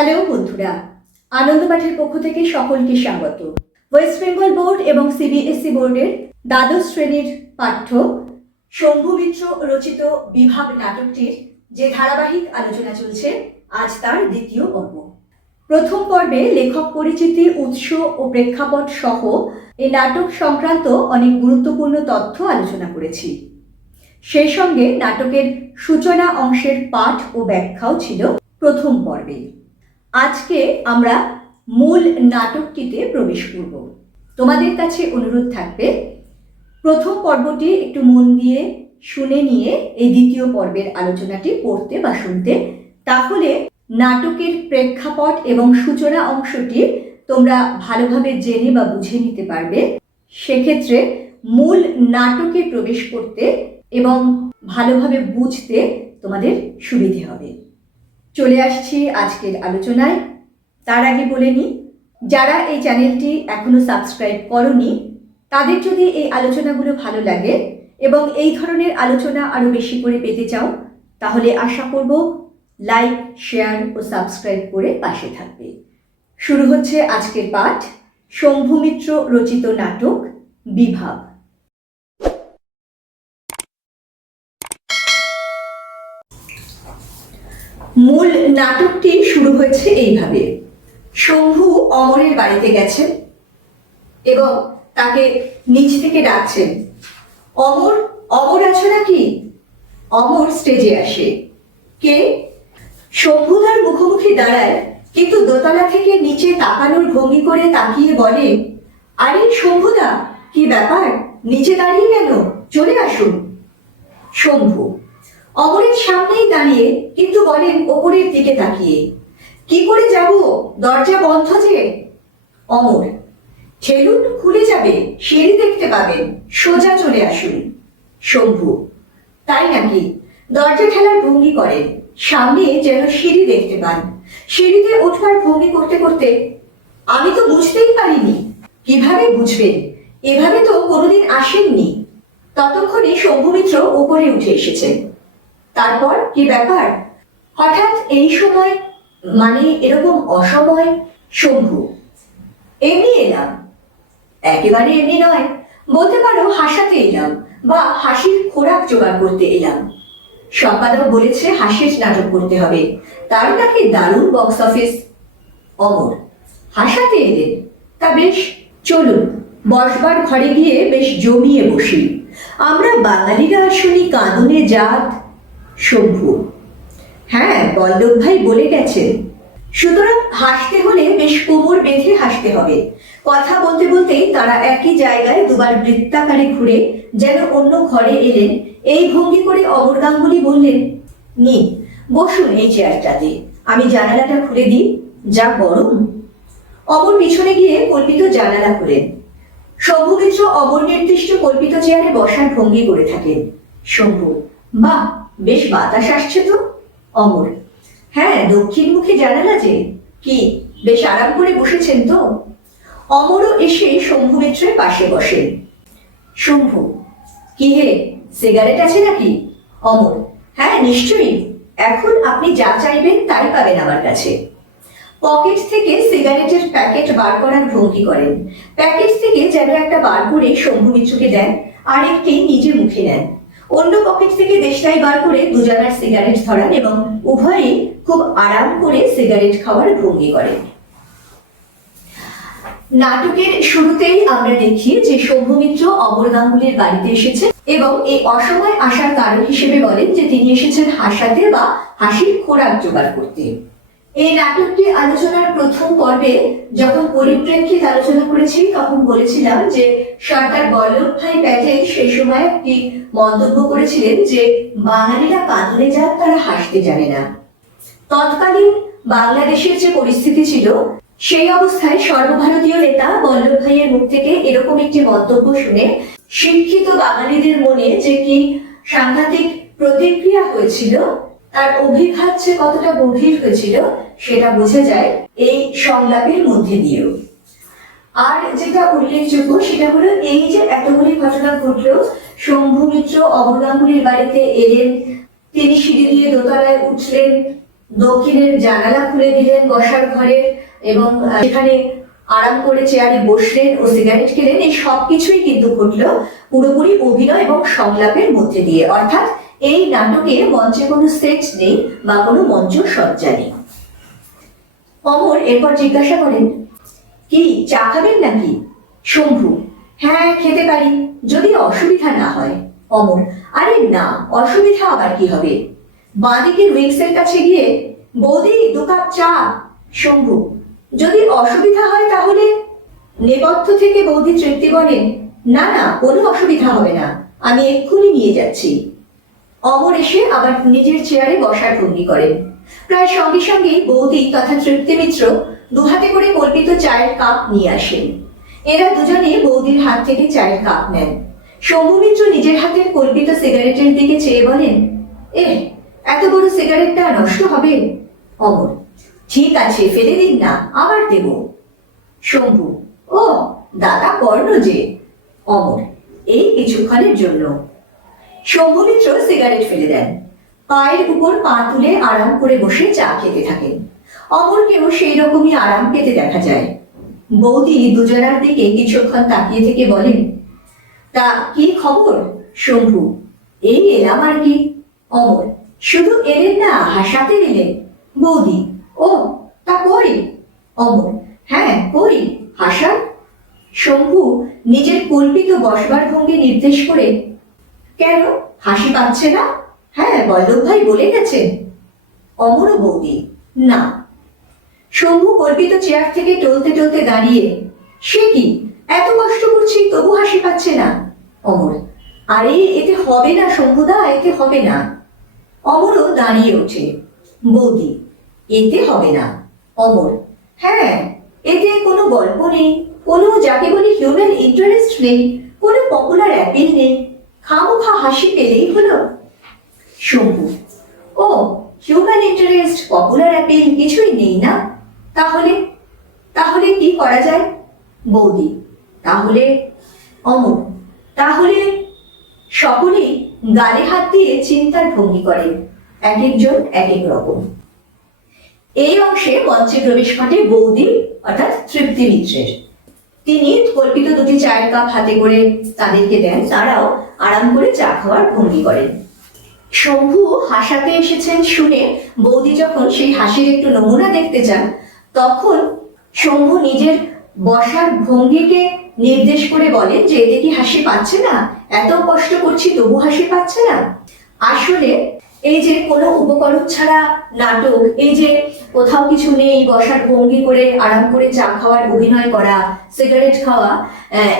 Hello বন্ধুরা আনন্দ পাঠের পক্ষ থেকে সকলকে স্বাগত। ওয়েস্ট বেঙ্গল বোর্ড এবং সিবিএসই বোর্ডের দ্বাদশ শ্রেণির পাঠ্য শম্ভু মিত্র রচিত বিভাগ নাটকটির যে ধারাবাহিক আলোচনা চলছে, আজ তার দ্বিতীয় পর্ব। প্রথম পর্বে লেখক পরিচিতি, উৎস ও প্রেক্ষাপট সহ এই নাটক সংক্রান্ত অনেক গুরুত্বপূর্ণ তথ্য আলোচনা করেছি। সেই সঙ্গে নাটকের সূচনা অংশের পাঠ ও ব্যাখ্যাও ছিল প্রথম পর্বে আজকে আমরা মূল নাটকটিতে প্রবেশ করব। তোমাদের কাছে অনুরোধ থাকবে, প্রথম পর্বটি একটু মন দিয়ে শুনে নিয়ে এই দ্বিতীয় পর্বের আলোচনাটি পড়তে বা শুনতে, তাহলে নাটকের প্রেক্ষাপট এবং সূচনা অংশটি তোমরা ভালোভাবে জেনে বা বুঝে নিতে পারবে। সেক্ষেত্রে মূল নাটকে প্রবেশ করতে এবং ভালোভাবে বুঝতে তোমাদের সুবিধে হবে। চলে আসছি আজকের আলোচনায়। তার আগে বলে নিই, যারা এই চ্যানেলটি এখনও সাবস্ক্রাইব করনি, তাদের যদি এই আলোচনাগুলো ভালো লাগে এবং এই ধরনের আলোচনা আরও বেশি করে পেতে চাও, তাহলে আশা করব লাইক, শেয়ার ও সাবস্ক্রাইব করে পাশে থাকবে। শুরু হচ্ছে আজকের পাঠ, শম্ভু মিত্র রচিত নাটক, বিভাগ। মূল নাটকটি শুরু হয়েছে এইভাবে। শম্ভু অমরের বাড়িতে গেছেন এবং তাকে নিচ থেকে ডাকছেন, অমর অমর আছো নাকি? অমর স্টেজে আসে। কে? শম্ভু তার মুখোমুখি দাঁড়ায়, কিন্তু দোতলা থেকে নিচে তাকানোর ভঙ্গি করে তাকিয়ে বলে, আরে শম্ভুদা, কি ব্যাপার? নিচে দাঁড়িয়ে কেন? চলে আসুন। শম্ভু অমরের সামনেই দাঁড়িয়ে কিন্তু বলেন, ওপরের দিকে তাকিয়ে। কি করে যাব? দরজা বন্ধ যে? অমর, ঠেলুন খুলে যাবে, সিঁড়ি দেখতে পাবেন, সোজা চলে আসুন। শম্ভু, তাই নাকি? দরজা ঠেলার ভঙ্গি করেন সামনে যেন সিঁড়ি দেখতে পান। সিঁড়িতে ওঠবার ভঙ্গি করতে করতে, আমি তো বুঝতেই পারিনি। কীভাবে বুঝবেন? এভাবে তো কোনোদিন আসেননি। ততক্ষণে শম্ভু মিত্র ওপরে উঠে এসেছেন। তারপর কি ব্যাপার? হঠাৎ এই সময় মানে এরকম অসময় শম্ভু। এমনি এলাম। একেবারে এমনি নয়, বলতে পারো হাসাতে এলাম বা হাসির খোরাক জোগাড় করতে এলাম। সম্পাদক বলেছে হাসির নাটক করতে হবে। তার নাকি দারুণ বক্স অফিস অমর, হাসাতে এলেন। তা বেশ, চলুন, বসবার ঘরে গিয়ে বেশ জমিয়ে বসি। আমরা বাঙালিরা শুনি কাঁদনে জাত শম্ভু হ্যাঁ বল্লভ ভাই বলে গেছেন। সুতরাং হাসতে হলে বেশ কোমর বেঁধে হাসতে হবে। কথা বলতে বলতেই তারা একই জায়গায় দুবার বৃত্তাকারে ঘুরে যেন অন্য ঘরে এলেন। এই ভঙ্গি করে অমর গাঙ্গুলি বললেন নিন বসুন এই চেয়ারটাতে। আমি জানালাটা খুলে দিই। যা গরম। অমর পিছনে গিয়ে কল্পিত জানালা খুলেন। শম্ভু মিত্র অমর নির্দিষ্ট কল্পিত চেয়ারে বসার ভঙ্গি করে থাকেন। শম্ভু, বাহ বেশ বাতাস আসছে তো, অমর। হ্যাঁ দক্ষিণমুখী জানালা যে, কি বেশ আরাম করে বসেছেন তো। অমরও এসে শম্ভু মিত্রের পাশে বসেন শম্ভু, কি হে, সিগারেট আছে নাকি? অমর হ্যাঁ নিশ্চয়ই। এখন আপনি যা চাইবেন তাই পাবেন আমার কাছে। পকেট থেকে সিগারেটের প্যাকেট বার করার ভঙ্গি করেন। প্যাকেট থেকে যেন একটা বার করে শম্ভু মিত্রকে দেন, আর একটি নিজে মুখে নেন। অন্য পকেট থেকে দেশটাই বার করে দুজনার সিগারেট ধরান এবং উভয়ই খুব আরাম করে সিগারেট খাওয়ার ভঙ্গি করেন। নাটকের শুরুতেই আমরা দেখি যে শম্ভু মিত্র অমর গাঙ্গুলির বাড়িতে এসেছে এবং এই অসময় আসার কারণ হিসেবে বলেন যে তিনি এসেছেন হাসাতে বা হাসির খোরাক জোগাড় করতে। এই নাটকটি আলোচনার প্রথম পর্বে যখন পরিপ্রেক্ষিত আলোচনা করেছি, তখন বলেছিলাম যে সরকার বল্লভ ভাই প্যাটেল সেই সময় একটি মন্তব্য করেছিলেন যে বাঙালিরা কাঁদলে যাক তারা হাসতে জানে না। তৎকালীন বাংলাদেশের যে পরিস্থিতি ছিল, সেই অবস্থায় সর্বভারতীয় নেতা বল্লভ ভাইয়ের মুখ থেকে এরকম একটি মন্তব্য শুনে শিক্ষিত বাঙালিদের মনে যে কি সাংঘাতিক প্রতিক্রিয়া হয়েছিল তার অভিঘাত যে কতটা গভীর হয়েছিল, সেটা বোঝা যায় এই সংলাপের মধ্যে দিয়েও। আর যেটা উল্লেখযোগ্য, সেটা হলো এই যে এতগুলি ঘটনা ঘটলো শম্ভু মিত্র অমর গাঙ্গুলির বাড়িতে এলেন, তিনি সিঁড়ি দিয়ে দোতলায় উঠলেন, দক্ষিণের জানালা খুলে দিলেন বসার ঘরের এবং সেখানে আরাম করে চেয়ারে বসলেন ও সিগারেট খেলেন। এই সবকিছুই কিন্তু ঘটলো পুরোপুরি অভিনয় এবং সংলাপের মধ্যে দিয়ে। অর্থাৎ এই নাটকে মঞ্চে কোনো সেট নেই বা কোনো মঞ্চ সজ্জা নেই। অমর এরপর জিজ্ঞাসা করেন, কি, চা খাবেন নাকি? শম্ভু হ্যাঁ খেতে পারি, যদি অসুবিধা না হয়। অমর, আরে না, অসুবিধা আবার কি হবে? বাঁদিকে উইংসের কাছে গিয়ে, বৌদি, দু কাপ চা। শম্ভু, যদি অসুবিধা হয় তাহলে? নেপথ্য থেকে বৌদি তৃপ্তি বলেন, না না, কোনো অসুবিধা হবে না, আমি এক্ষুনি নিয়ে যাচ্ছি। অমর এসে আবার নিজের চেয়ারে বসার ভঙ্গি করেন। প্রায় সঙ্গে সঙ্গেই বৌদি তথা তৃপ্তি মিত্র দুহাতে করে কল্পিত চায়ের কাপ নিয়ে আসেন। এরা দুজনে বৌদির হাত থেকে চায়ের কাপ নেন। শম্ভু মিত্র নিজের হাতের কল্পিত সিগারেটের দিকে চেয়ে বলেন এ এত বড় সিগারেটটা নষ্ট হবে? অমর, ঠিক আছে, ফেলে দিন না, আবার দেব। শম্ভু, ও, দাদা কর্ণ যে। অমর, এই কিছুক্ষণের জন্য। শম্ভু মিত্র সিগারেট ফেলে দেন। পায়ের উপর পা তুলে আরাম করে বসে চা খেতে থাকেন। অমরকেও সেই রকমই আরাম পেতে দেখা যায়। বৌদি দুজনার দিকে কিছুক্ষণ তাকিয়ে থেকে বলেন, তা কি খবর, শম্ভু? এই এলাম আর কি। অমর, শুধু এলেন না, হাসাতে এলেন। বৌদি, ও, তা কই? অমর হ্যাঁ কই হাসান শম্ভু নিজের কল্পিত বসবার ভঙ্গি নির্দেশ করে কেন? হাসি পাচ্ছে না? হ্যাঁ বল্লভ ভাই বলে গেছেন। অমর বৌদি, না। শম্ভু কল্পিত চেয়ার থেকে টলতে টলতে দাঁড়িয়ে, সে কি? এত কষ্ট করছি, তবু হাসি পাচ্ছে না। অমর, আরে, এতে হবে না শম্ভুদা এতে হবে না। অমরও দাঁড়িয়ে ওঠে। বৌদি, এতে হবে না। অমর হ্যাঁ এতে কোনো গল্প নেই, কোনো, যাকে বলি হিউম্যান ইন্টারেস্ট নেই, কোনো পপুলার অ্যাপিল নেই খামোখা হাসি পেলেই হলো। শম্ভু, ও হিউম্যান ইন্টারেস্ট পপুলার অ্যাপিল কিছুই নেই না? তাহলে তাহলে কি করা যায়? বৌদি, তাহলে অমর তাহলে সকলেই গালে হাত দিয়ে চিন্তার ভঙ্গি করেন এক একজন, এক এক রকম। এই অংশে মঞ্চে প্রবেশ ঘটে বৌদি, অর্থাৎ তৃপ্তি মিত্রের তিনি কল্পিত দুটি চায়ের কাপ হাতে করে তাদেরকে দেন। তারাও আরাম করে চা খাওয়ার ভঙ্গি করেন। শম্ভু হাসাতে এসেছেন শুনে বৌদি যখন সেই হাসির একটু নমুনা দেখতে চান তখন শম্ভু নিজের বসার ভঙ্গিকে নির্দেশ করে বলেন যে, এতে কি হাসি পাচ্ছে না? এত কষ্ট করছি, তবু হাসি পাচ্ছে না? আসলে এই যে কোনো উপকরণ ছাড়া নাটক, এই যে কোথাও কিছু নেই, বসার ভঙ্গি করে আরাম করে চা খাওয়ার অভিনয় করা, সিগারেট খাওয়া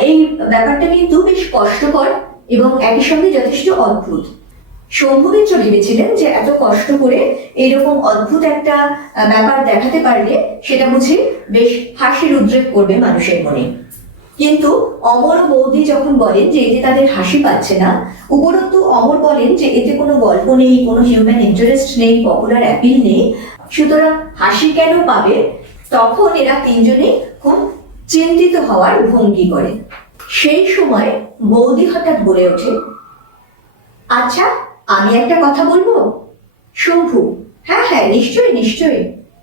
এই ব্যাপারটা কিন্তু বেশ কষ্টকর এবং একই সঙ্গে যথেষ্ট অদ্ভুত। শম্ভু মিত্র ভেবেছিলেন যে এত কষ্ট করে এরকম অদ্ভুত একটা ব্যাপার দেখাতে পারলে সেটা বুঝি বেশ হাসির উদ্রেক করবে মানুষের মনে। কিন্তু অমর বৌদি যখন বলেন যে এতে তাদের হাসি পাচ্ছে না উপরন্তু অমর বলেন যে এতে কোনো গল্প নেই, কোনো হিউম্যান ইন্টারেস্ট নেই পপুলার অ্যাপিল নেই, সুতরাং হাসি কেন পাবে? তখন এরা তিনজনেই খুব চিন্তিত হওয়ার ভঙ্গি করে। সেই সময় বৌদি হঠাৎ বলে ওঠে আচ্ছা আমি একটা কথা বলব? শম্ভু হ্যাঁ হ্যাঁ নিশ্চয়ই নিশ্চয়ই।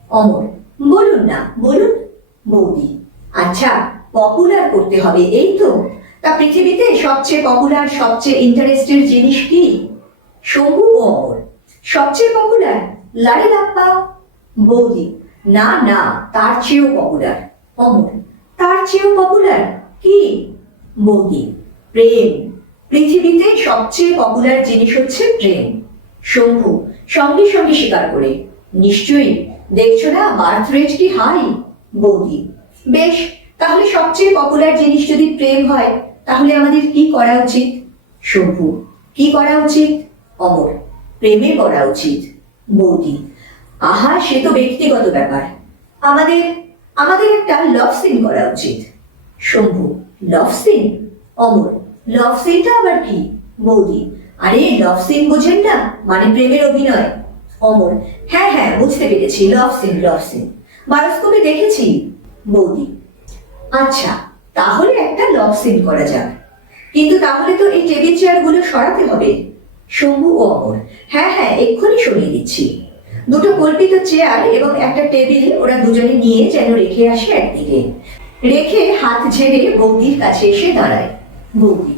অমর, বলুন না, বলুন বৌদি। আচ্ছা পপুলার করতে হবে, এই তো? তা পৃথিবীতে সবচেয়ে পপুলার সবচেয়ে ইন্টারেস্টের জিনিস কি? শম্ভু ও অমর। সবচেয়ে পপুলার লাড়ি লাপ্পা, বৌদি। না না, তার চেয়েও পপুলার অমর। তার চেয়েও পপুলার কি? বৌদি। প্রেম। পৃথিবীতে সবচেয়ে পপুলার জিনিস হচ্ছে প্রেম। শম্ভু, সঙ্গে সঙ্গে স্বীকার করে। নিশ্চয়ই, দেখছ না বার্থ রেট কি হাই বৌদি। বেশ তাহলে সবচেয়ে পপুলার জিনিস যদি প্রেম হয়, তাহলে আমাদের কি করা উচিত? শম্ভু, কি করা উচিত? অমর, প্রেমে করা উচিত। বৌদি, আহা, সে তো ব্যক্তিগত ব্যাপার। আমাদের আমাদের একটা লভ সিন করা উচিত। শম্ভু লভ সিন অমর লভ সিনটা আবার কি? বৌদি, আরে লভ সিন বোঝেন না মানে প্রেমের অভিনয়। অমর হ্যাঁ হ্যাঁ বুঝতে পেরেছি লভ সিন লভ সিন বায়োস্কোপে দেখেছি। বৌদি আচ্ছা তাহলে একটা লাভ সিন করা যাক। কিন্তু তাহলে তো এই টেবিল চেয়ারগুলো সরাতে হবে। শম্ভু ও অমর হ্যাঁ হ্যাঁ এক্ষুনি সরিয়ে দিচ্ছি। দুটো কল্পিত চেয়ার এবং একটা টেবিল ওরা দুজনে নিয়ে যেন রেখে আসে একদিকে। রেখে হাত ঝেড়ে বৌদির কাছে এসে দাঁড়ায়। বৌদি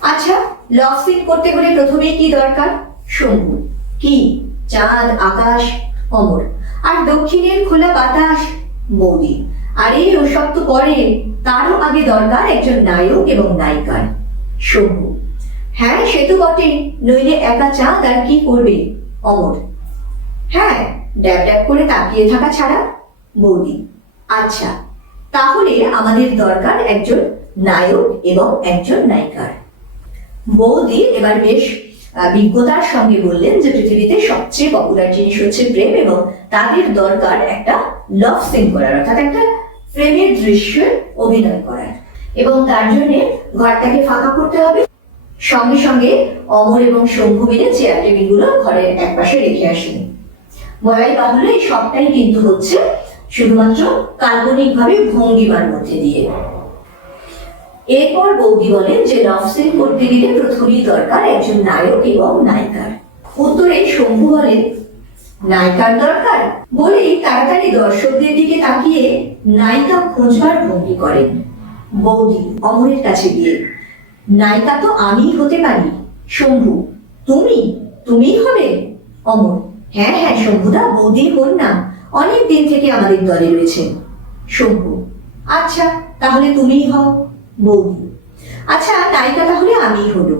আচ্ছা লভ সিন করতে হলে প্রথমেই কি দরকার? শম্ভু, কি? চাঁদ, আকাশ, অমর, আর দক্ষিণের খোলা বাতাস, বৌদি। আরে, ওসব তো পরে তারও আগে দরকার একজন নায়ক এবং নায়িকার। শম্ভু হ্যাঁ সে তো বটে। নইলে একা চাঁদ আর কি করবে? অমর হ্যাঁ ড্যাব ড্যাব করে তাকিয়ে থাকা ছাড়া? বৌদি আচ্ছা তাহলে আমাদের দরকার একজন নায়ক এবং একজন নায়িকার। বৌদি, এবার বেশ বিজ্ঞতার সঙ্গে বললেন যে পৃথিবীতে সবচেয়ে পপুলার জিনিস হচ্ছে প্রেম এবং তাদের দরকার একটা লভ সিন করার, অর্থাৎ একটা প্রেমের দৃশ্যে অভিনয় করার। এবং তার জন্য ঘরটাকে ফাঁকা করতে হবে। সঙ্গে সঙ্গে অমর এবং শম্ভু মিলে চেয়ার টেবিলগুলো ঘরের একপাশে রেখে আসেন। বলাই বাহুল্য এই সবটাই কিন্তু হচ্ছে শুধুমাত্র কাল্পনিকভাবে ভঙ্গিমার মধ্যে দিয়ে। এরপর বৌদি বলেন যে লাভ সিন করতে গেলে প্রথমেই দরকার একজন নায়ক এবং নায়িকার। উত্তরে শম্ভু বলেন নায়িকার দরকার? বলেই তাড়াতাড়ি দর্শকদের দিকে তাকিয়ে নায়িকা খোঁজবার ভঙ্গি করেন। বৌদি অমরের কাছে গিয়ে, নায়িকা তো আমি হতে পারি। শম্ভু, তুমি? তুমিই হবে? অমর হ্যাঁ হ্যাঁ শম্ভুদা বৌদি হন না অনেক দিন থেকে আমাদের দলে রয়েছেন শম্ভু আচ্ছা তাহলে তুমিই হও। বৌদি আচ্ছা নায়িকা তাহলে আমিই হলো।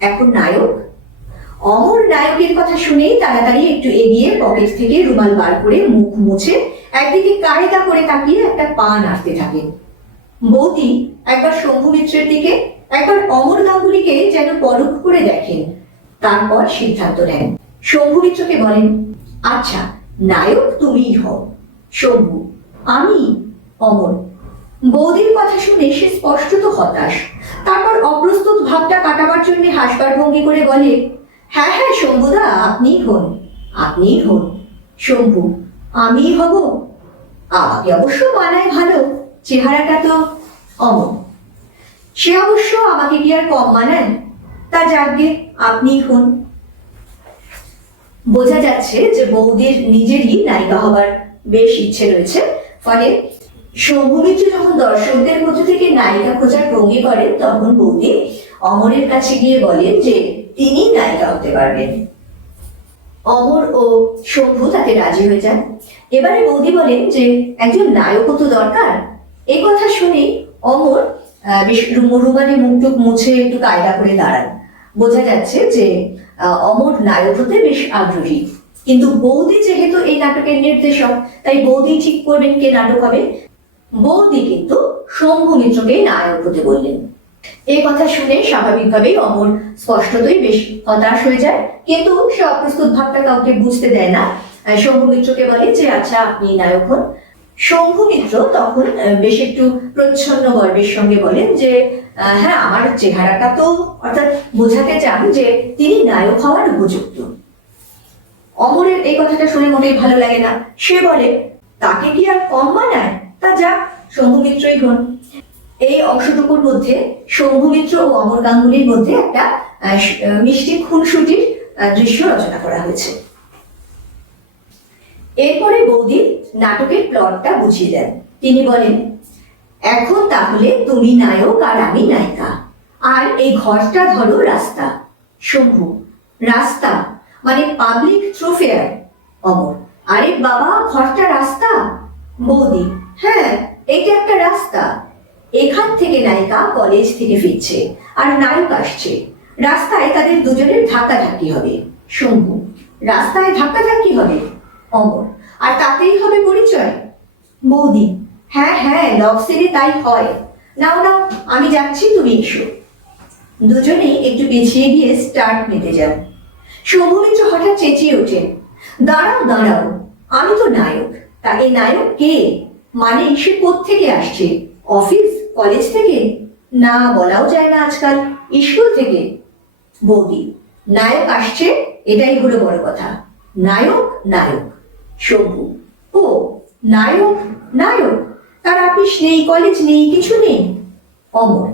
এখন নায়ক অমর নায়কের কথা শুনেই তাড়াতাড়ি একটু এগিয়ে পকেট থেকে রুমাল বার করে মুখ মুছে একদিকে কায়দা করে তাকিয়ে একটা পা নাড়তে থাকে। বৌদি, একবার শম্ভু মিত্রের দিকে, একবার অমর গাঙ্গুলিকে যেন পরখ করে দেখেন। তারপর সিদ্ধান্ত নেন। শম্ভু মিত্রকে বলেন আচ্ছা নায়ক তুমিই হও। শম্ভু, আমি অমর। বৌদির কথা শুনে সে স্পষ্টত হতাশ। তারপর অপ্রস্তুত ভাবটা কাটাবার জন্য হাসবার ভঙ্গি করে বলে হ্যাঁ হ্যাঁ শম্ভুদা, আপনিই হন আপনিই হন। শম্ভু, আমিই হব। আমাকে অবশ্য মানায় ভালো, চেহারাটা তো অমর সে অবশ্য আমাকে কি আর কম মানায়? তা যাকগে, আপনিই হন। বোঝা যাচ্ছে যে বৌদির নিজেরই নায়িকা হবার বেশ ইচ্ছে রয়েছে। ফলে শম্ভুমিত্র যখন দর্শকদের মধ্যে থেকে নায়িকা খোঁজার ভঙ্গি করেন তখন বৌদি অমরের কাছে গিয়ে বলেন যে তিনি নায়িকা হতে পারবেন। অমর ও শম্ভু তাতে রাজি হয়ে যান। এবারে বৌদি বলেন যে, একজন নায়কও তো দরকার? এই কথা শুনে অমর বেশ মুখটুক মুছে একটু কায়দা করে দাঁড়ান। বোঝা যাচ্ছে যে অমর নায়ক হতে বেশ আগ্রহী। কিন্তু বৌদি যেহেতু এই নাটকের নির্দেশক, তাই বৌদি ঠিক করবেন কে নাটক হবে? বৌদি কিন্তু শম্ভু মিত্রকে নায়ক হতে বললেন। এই কথা শুনে স্বাভাবিকভাবেই অমর স্পষ্টতই বেশ হতাশ হয়ে যায়। কিন্তু সে অপ্রস্তুত ভাবটা কাউকে বুঝতে দেয় না। শম্ভু মিত্রকে বলে যে আচ্ছা আপনি নায়ক হন। শম্ভু মিত্র তখন বেশ একটু প্রচ্ছন্ন গর্বের সঙ্গে বলেন যে হ্যাঁ আমার চেহারাটা তো, অর্থাৎ বোঝাতে চান যে, তিনি নায়ক হওয়ার উপযুক্ত। অমরের এই কথাটা শুনে মোটেই ভালো লাগে না। সে বলে, তাকে কি আর কম মানায়? তা যাক, শম্ভু মিত্রই হন। এই অংশটুকুর মধ্যে শম্ভু মিত্র ও অমর গাঙ্গুলির মধ্যে একটা মিষ্টি খুনসুটির দৃশ্য রচনা করা হয়েছে। এরপরে বৌদি নাটকের প্লটটা বুঝিয়ে দেন। তিনি বলেন, এখন তাহলে তুমি নায়ক আর আমি নায়িকা। আর এই ঘরটা ধরো রাস্তা। শম্ভু, রাস্তা মানে পাবলিক থ্রোফেয়ার অমর। আরে বাবা, ঘরটা রাস্তা? বৌদি হ্যাঁ এটা একটা রাস্তা। এখান থেকে নায়িকা কলেজ থেকে ফিরছে আর নায়ক আসছে। রাস্তায় তাদের দুজনের ধাক্কাধাক্কি হবে। শম্ভু রাস্তায় ধাক্কাধাক্কি হবে? অমর, আর তাতেই হবে পরিচয়। বৌদি হ্যাঁ হ্যাঁ লভ সিনে তাই হয়। নাও নাও, আমি যাচ্ছি, তুমি এসো। দুজনেই একটু পিছিয়ে গিয়ে স্টার্ট নিতে যান শম্ভুমিত্র হঠাৎ চেঁচিয়ে ওঠেন দাঁড়াও দাঁড়াও, আমি তো নায়ক। তা এই নায়ক কে? মানে সে থেকে আসছে? অফিস? কলেজ থেকে? না, বলাও যায় না আজকাল। স্কুল থেকে? বৌদি, নায়ক আসছে, এটাই হলো বড় কথা। নায়ক নায়ক। শম্ভু ও, নায়ক নায়ক। তার অফিস নেই, কলেজ নেই, কিছু নেই। অমর,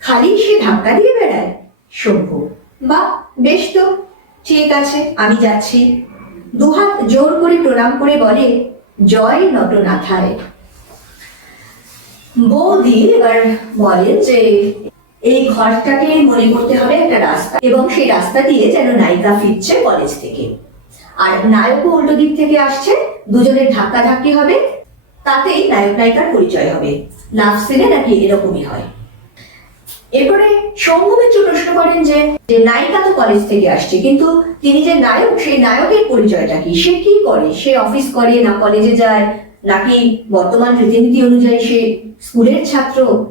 খালি সে ধাক্কা দিয়ে বেড়ায়। শম্ভু বা বেশ তো। ঠিক আছে, আমি যাচ্ছি। দুহাত জোর করে প্রণাম করে বলে, জয় নটনাথায়। বৌদি এবার বলেন যে, এই ঘরটাকে মনে করতে হবে একটা রাস্তা, এবং সেই রাস্তা দিয়ে যেন নায়িকা ফিরছে কলেজ থেকে। আর নায়কও উল্টো দিক থেকে আসছে, দুজনের ধাক্কা ধাক্কি হবে, তাতেই নায়ক নায়িকার পরিচয় হবে। লাভ সিনে নাকি এরকমই হয়। এরপরে মিত্র প্রশ্ন করেন যে যে নায়িকা তো কলেজ থেকে আসছে, কিন্তু তিনি যে নায়ক, সেই নায়কের পরিচয়টা কি? সে কি করে? সে অফিস করে না কলেজে যায়? নাকি বর্তমান রীতিনীতি অনুযায়ী সে স্কুলের ছাত্র।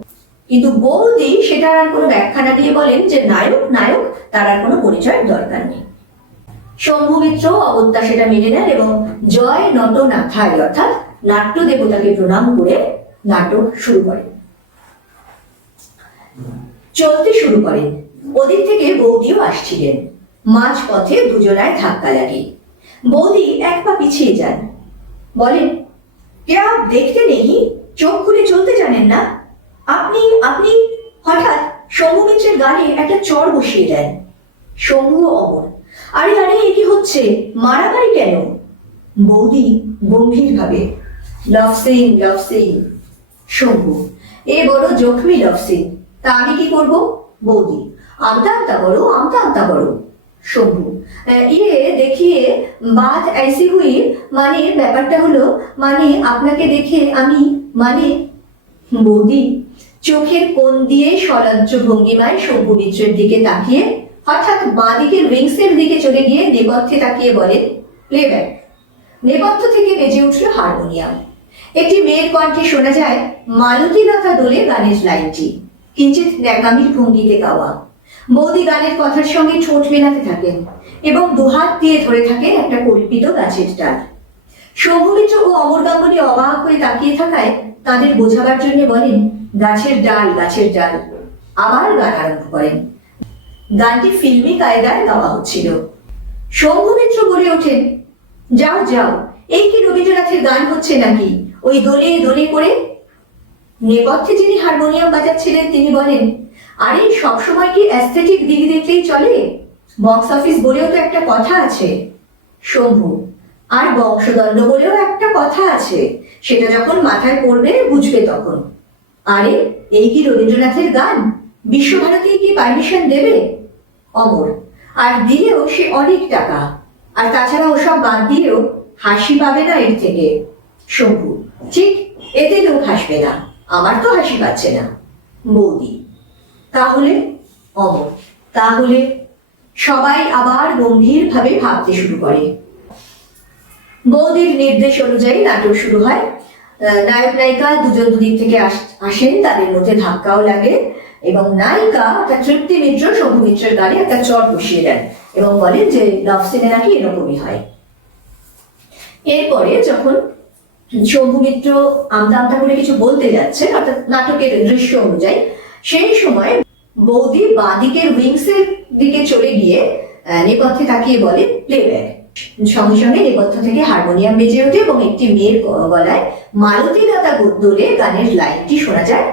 কিন্তু বৌদি সেটার আর কোনো ব্যাখ্যা না দিয়ে বলেন যে নায়ক নায়ক, তার আর কোনো পরিচয়ের দরকার নেই। শম্ভু অগত্যা সেটা মেনে নেন এবং জয় নট নাথায় অর্থাৎ নাট্য দেবতাকে প্রণাম করে নাটক শুরু করেন। চলতে শুরু করেন। ওদিক থেকে বৌদিও আসছিলেন। মাঝ পথে দুজনায় ধাক্কা লাগে। বৌদি এক পা পিছিয়ে যান। বলেন কে আপ দেখতে নেই, চোখ খুলে চলতে জানেন না। আপনি আপনি হঠাৎ শম্ভু মিত্রের গালে একটা চর বসিয়ে দেন। শম্ভু অমর, আরে আরে, এ কি হচ্ছে? মারামারি কেন? বৌদি গম্ভীর ভাবে love scene love scene Shambhu, এ বড় জখমি লভ সিং তা আমি কি করব? বৌদি, আমতা আমতা করো, আমতা আমতা করো। শম্ভু ইয়ে দেখিয়ে বাদ আইসি হুই মানে ব্যাপারটা হলো মানে আপনাকে দেখে আমি মানে বৌদি, চোখের কোন দিয়ে স্বরাজ্য ভঙ্গিমায় শম্ভু দিকে তাকিয়ে, হঠাৎ বাঁদিকের উইংসের দিকে চলে গিয়ে নেপথ্যে তাকিয়ে বলেন প্লেব্যাক নেপথ্য থেকে বেজে উঠল হারমোনিয়াম। একটি মেয়ের কণ্ঠে শোনা যায় মালতী লতা দোলে গানের লাইনটি কিঞ্চিত ন্যাকামির ভঙ্গিতে গাওয়া। বৌদি গানের কথার সঙ্গে ঠোঁট মেলাতে থাকেন। এবং দুহাত দিয়ে ধরে থাকেন একটা কল্পিত গাছের ডাল। শম্ভুমিত্র ও অমর গাঙ্গুলি অবাক হয়ে তাকিয়ে থাকায় তাদের বোঝাবার জন্য বলেন, গাছের ডাল গাছের ডাল। আবার গান আরম্ভ করেন। গানটি ফিল্মি কায়দায় গাওয়া হচ্ছিল। শম্ভুমিত্র বলে ওঠেন, যাও যাও, এই কি রবীন্দ্রনাথের গান হচ্ছে নাকি? ওই দোলে দোলে করে? নেপথ্যে যিনি হারমোনিয়াম বাজাচ্ছিলেন তিনি বলেন, আরে সবসময় কি অ্যাস্থেটিক দিক দেখলেই চলে? বক্স অফিস বলেও তো একটা কথা আছে, শম্ভু। আর বংশদণ্ড বলেও একটা কথা আছে, সেটা যখন মাথায় পড়বে বুঝবে তখন। আরে, এই কি রবীন্দ্রনাথের গান? বিশ্বভারতী কি পারমিশন দেবে? অমর। আর দিলেও সে অনেক টাকা। আর তাছাড়া ওসব বাদ দিয়েও হাসি পাবে না এর থেকে। শম্ভু, ঠিক এতে লোক হাসবে না। আমার তো হাসি পাচ্ছে না। বৌদি, তাহলে অমর, তাহলে সবাই আবার গম্ভীরভাবে ভাবতে শুরু করে। বৌদির নির্দেশ অনুযায়ী নাটক শুরু হয়। নায়ক, নায়িকা দুজন দুদিক থেকে আসেন, তাদের মধ্যে ধাক্কাও লাগে এবং নায়িকা একটা তৃপ্তি মিত্র, শম্ভু মিত্রের গানে একটা চট বসিয়ে দেন এবং বলেন যে লাভ সিনে নাকি এরকমই হয়। এরপরে যখন শম্ভু মিত্র আমতা আমতা করে কিছু বলতে যাচ্ছে অর্থাৎ নাটকের দৃশ্য অনুযায়ী, সেই সময় বৌদি বাঁদিকের উইংসের দিকে চলে গিয়ে নেপথ্যে তাকিয়ে বলে প্লেব্যাক সঙ্গে সঙ্গে নেপথ্য থেকে হারমোনিয়াম বেজে ওঠে এবং একটি মেয়ের গলায় মালতী লতা দোলে গানের লাইনটি শোনা যায়।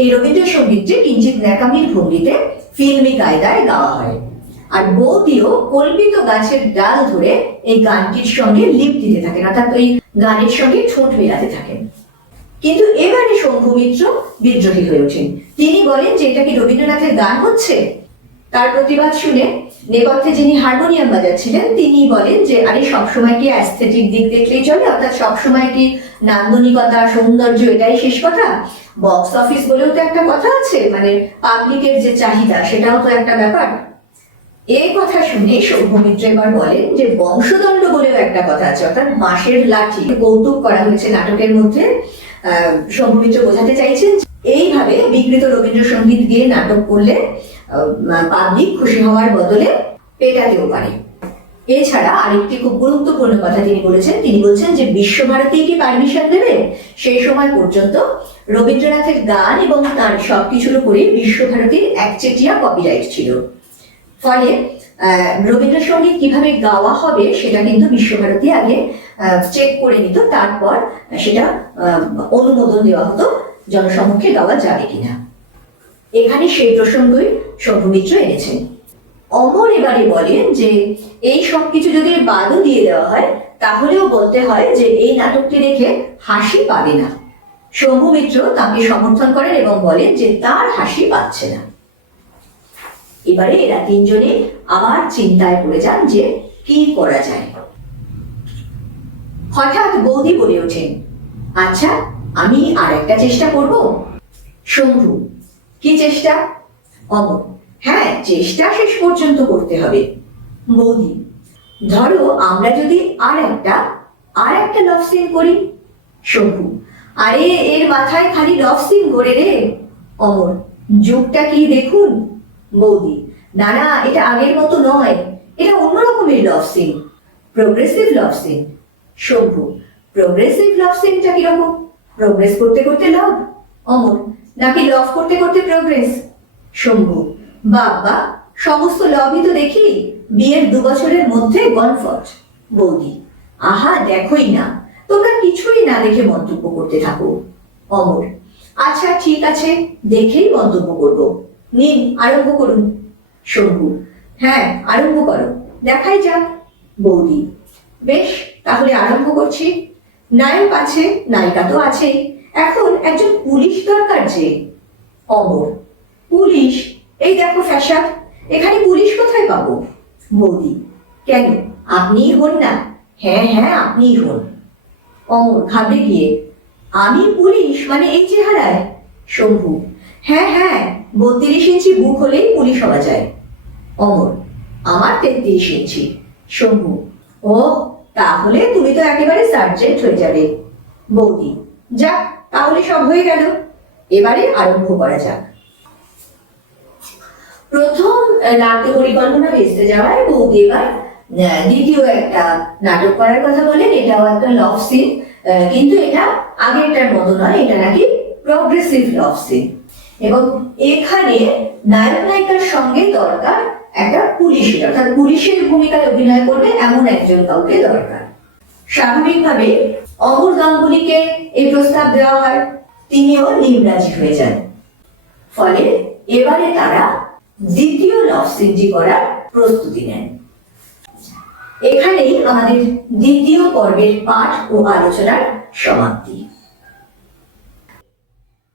এই রবীন্দ্রসঙ্গীতটি কিঞ্চিত ন্যাকামির ভঙ্গিতে ফিল্মি কায়দায় গাওয়া হয়। আর বৌদিও কল্পিত গাছের ডাল ধরে এই গানটির সঙ্গে লিপ দিতে থাকেন, অর্থাৎ ওই গানের সঙ্গে ঠোঁট মেলাতে থাকেন। কিন্তু এবারে শম্ভু মিত্র বিদ্রোহী হয়ে ওঠেন। তিনি বলেন যে এটা কি রবীন্দ্রনাথের গান হচ্ছে? তার প্রতিবাদ শুনে নেপথ্যে যিনি হারমোনিয়াম বাজাচ্ছিলেন তিনি বলেন যে, আরে, সবসময় কি অ্যাস্থেটিক দিক দেখলেই চলে? অর্থাৎ সবসময় কি নান্দনিকতা, সৌন্দর্য, এটাই শেষ কথা? বক্স অফিস বলেও তো একটা কথা আছে মানে পাবলিকের যে চাহিদা, সেটাও তো একটা ব্যাপার। এই কথা শুনে সৌভমিত্র এবার বলেন যে, বংশদণ্ড বলেও একটা কথা আছে, অর্থাৎ মাসের লাঠি। কৌতুক করা হয়েছে নাটকের মধ্যে। আহ, সৌভমিত্র বোঝাতে চাইছেন এইভাবে বিকৃত রবীন্দ্রসঙ্গীত গিয়ে নাটক করলে পাবলিক খুশি হওয়ার বদলে পেটাতেও পারে। এছাড়া আরেকটি খুব গুরুত্বপূর্ণ কথা তিনি বলেছেন তিনি বলছেন যে বিশ্বভারতী কি পারমিশন দেবে? সেই সময় পর্যন্ত রবীন্দ্রনাথের গান এবং তার সবকিছুর উপরে বিশ্বভারতীর একচেটিয়া কপিরাইট ছিল। ফলে রবীন্দ্রসঙ্গীত কীভাবে গাওয়া হবে সেটা কিন্তু বিশ্বভারতী আগে চেক করে নিত, তারপর সেটা অনুমোদন দেওয়া হতো জনসমক্ষে গাওয়া যাবে কিনা। এখানে সেই প্রসঙ্গই শম্ভু মিত্র এনেছেন। অমর এবারে বলেন যে, এই সব কিছু যদি বাদও দিয়ে দেওয়া হয়, তাহলেও বলতে হয় যে, এই নাটকটি দেখে হাসি পাবে না। শম্ভু মিত্র তাকে সমর্থন করেন এবং বলেন যে, তার হাসি পাচ্ছে না। এবারে এরা তিনজনে আবার চিন্তায় পড়ে যান যে, কি করা যায়। হঠাৎ বৌদি বলে ওঠেন আচ্ছা আমি আর একটা চেষ্টা করব? শম্ভু, কি চেষ্টা? অমর হ্যাঁ চেষ্টা শেষ পর্যন্ত করতে হবে। বৌদি, ধরো আমরা যদি আর একটা আর একটা লভ সিন করি? শম্ভু, আরে, এর মাথায় খালি লভ সিন করে রে। অমর, যুগটা কি দেখুন? বৌদি, না না, এটা আগের মতো নয়, এটা অন্য রকমের love scene progressive love scene Shambhu progressive love সিনটা কীরকম? প্রোগ্রেস করতে করতে লাভ অমর, নাকি লাভ করতে করতে প্রোগ্রেস শম্ভু বাবা, সমস্ত লাভই তো দেখি, বিয়ের দু বছরের মধ্যে গনফট বৌদি, আহা, দেখোই না। তোমরা কিছুই না দেখে মন্তব্য করতে থাকো। অমর আচ্ছা ঠিক আছে, দেখেই মন্তব্য করব। নিন, আরম্ভ করুন। শম্ভু হ্যাঁ আরম্ভ করো। দেখাই যাক। বৌদি, বেশ তাহলে আরম্ভ করছি। নায়ক আছে, নায়িকা তো আছেই। এখন একজন পুলিশ দরকার যে অমর। পুলিশ, এই দেখো ফ্যাশন, এখানে পুলিশ কোথায় পাবো? বৌদি কেন? আপনিই হন না। হ্যাঁ হ্যাঁ আপনিই হন। অমর, ঘাবড়ে গিয়ে, আমি পুলিশ? মানে এই চেহারায়? শম্ভু। হ্যাঁ হ্যাঁ বত্রিশ ইঞ্চি বুক হলেই পুলিশ হওয়া যায়। অমর, আমার তেত্রিশ ইঞ্চি। শম্ভু। ও তাহলে তুমি তো একেবারে সার্জেন্ট হয়ে যাবে। বৌদি, যাক, তাহলে সব হয়ে গেল। এবারে আরম্ভ করা যাক। প্রথম নাট্য পরিকল্পনা ভেস্তে যাওয়ায় বৌদি এবার দ্বিতীয় একটা নাটক করার কথা বলেন। এটাও একটা লভ সিন কিন্তু এটা আগেরটার মতো নয়, এটা নাকি প্রগ্রেসিভ লভ সিন এবং এখানে নায়ক নায়িকার সঙ্গে দরকার একটা পুলিশের, অর্থাৎ পুলিশের ভূমিকায় অভিনয় করবে এমন একজন কাউকে দরকার। স্বাভাবিকভাবে অমর গাঙ্গুলিকে এই প্রস্তাব দেওয়া হয়, তিনিও নিমরাজি হয়ে যান। ফলে এবারে তারা দ্বিতীয় লভ সিনটি করার প্রস্তুতি নেন। এখানেই আমাদের দ্বিতীয় পর্বের পাঠ ও আলোচনার সমাপ্তি।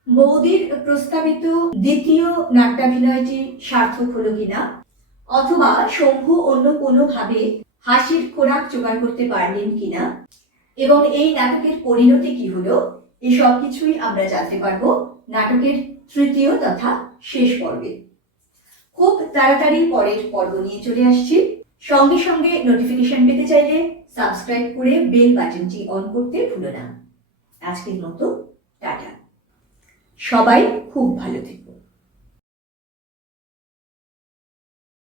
বৌদির প্রস্তাবিত দ্বিতীয় নাট্যাভিনয়টি সার্থক হলো কিনা অথবা শম্ভু অন্য কোনো ভাবে হাসির খোরাক জোগাড় করতে পারলেন কিনা? এবং এই নাটকের পরিণতি কি হলো? এই সব কিছুই আমরা জানতে পারব নাটকের তৃতীয় তথা শেষ পর্বে। খুব তাড়াতাড়ি পরের পর্ব নিয়ে চলে আসছি। সঙ্গে সঙ্গে নোটিফিকেশন পেতে চাইলে সাবস্ক্রাইব করে বেল বাটনটি অন করতে ভুলো না। আজকের মতো, টাটা। সবাই খুব ভালো থেকো।